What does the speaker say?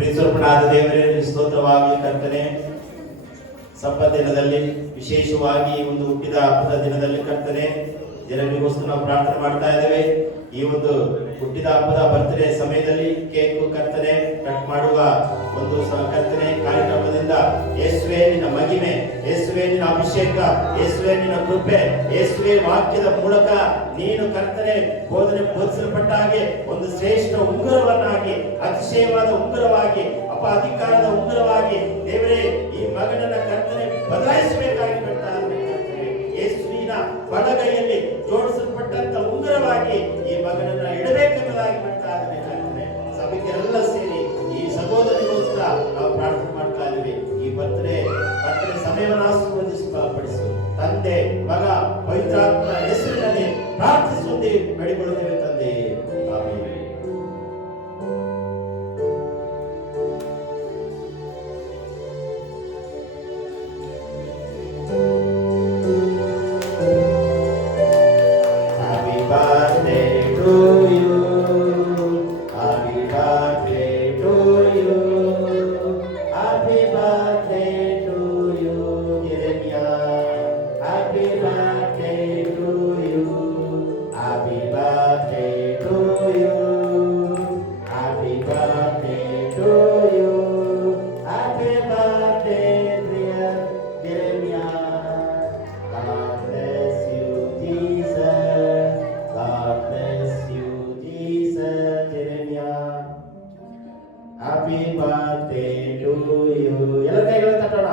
ಪ್ರೀತಿಸಲ್ಪಟ್ಟಾದ ದೇವರೇ ಸ್ತೋತ್ರವಾಗಲಿ ಕರ್ತನೆ. ಸಬ್ಬತ್ ದಿನದಲ್ಲಿ ವಿಶೇಷವಾಗಿ ಈ ಒಂದು ಹುಟ್ಟಿದ ಹಬ್ಬದ ದಿನದಲ್ಲಿ ಕರ್ತನೆ ಜನರಿಗೋಸ್ಕರ ನಾವು ಪ್ರಾರ್ಥನೆ ಮಾಡ್ತಾ ಇದ್ದೇವೆ. ಈ ಒಂದು ಹುಟ್ಟಿದ ಹಬ್ಬದ ಬರ್ತ್ಡೇ ಸಮಯದಲ್ಲಿ ಕೇಕ್ ಕರ್ತನೆ ಕಟ್ ಮಾಡುವ ಒಂದು ಕರ್ತನೆ ಕಾರ್ಯಕ್ರಮದಿಂದ ಯೇಸುವೆ ನಿನ್ನ ಮಹಿಮೆ, ಯೇಸುವೆ ನಿನ್ನ ಅಭಿಷೇಕ, ಯೇಸುವೆ ನಿನ್ನ ಕೃಪೆ, ಯೇಸುವೆ ವಾಕ್ಯದ ಮೂಲಕ ನೀನು ಕರ್ತನೆ ಬೋಧಿಸಲ್ಪಟ್ಟ ಹಾಗೆ ಒಂದು ಶ್ರೇಷ್ಠ ಉಂಗುರವನ್ನಾಗಿ, ಅತಿಶಯವಾದ ಉಂಗುರವಾಗಿ, ಅಧಿಕಾರದ ಉಂಗುರವಾಗಿ ದೇವರೇ ಈ ಮಗನನ್ನ ಕರ್ತನೆ ಬದಲಾಯಿಸಬೇಕಾಗಿ ಯೇಸುವಿನ ಬಲಗೈಯಲ್ಲಿ ಜೋಡಿಸಲ್ಪಟ್ಟಂತ ಉಂಗುರವಾಗಿ ಈ ಮಗನನ್ನ ಇಡಬೇಕೆಂಬುದಾಗಿ ಮಾಡ್ತಾ ಇದ್ದಾನೆ. ಸಭೆಗೆಲ್ಲ ಸೇರಿ ಈ ಸಹೋದರಿಗೋಸ್ಕರ ನಾವು ಪ್ರಾರ್ಥನೆ ಮಾಡ್ತಾ ಇದ್ದೀವಿ. ಈ ಬರ್ತ್ಡೇ ಸಮಯವನ್ನು ಆಶೀರ್ವದಿಸಪಡಿಸು. ತಂದೆ, ಮಗ, ಪವಿತ್ರಾತ್ಮ ಹೆಸರಿನಲ್ಲಿ ಪ್ರಾರ್ಥಿಸುತ್ತಿ ಬೇಡಿಕೊಳ್ಳುತ್ತೇವೆ ತಂದೆ. Amen. Happy birthday to you. ಎಲ್ಲ ಕೈಗಳು ತಟ್ಟೋಣ.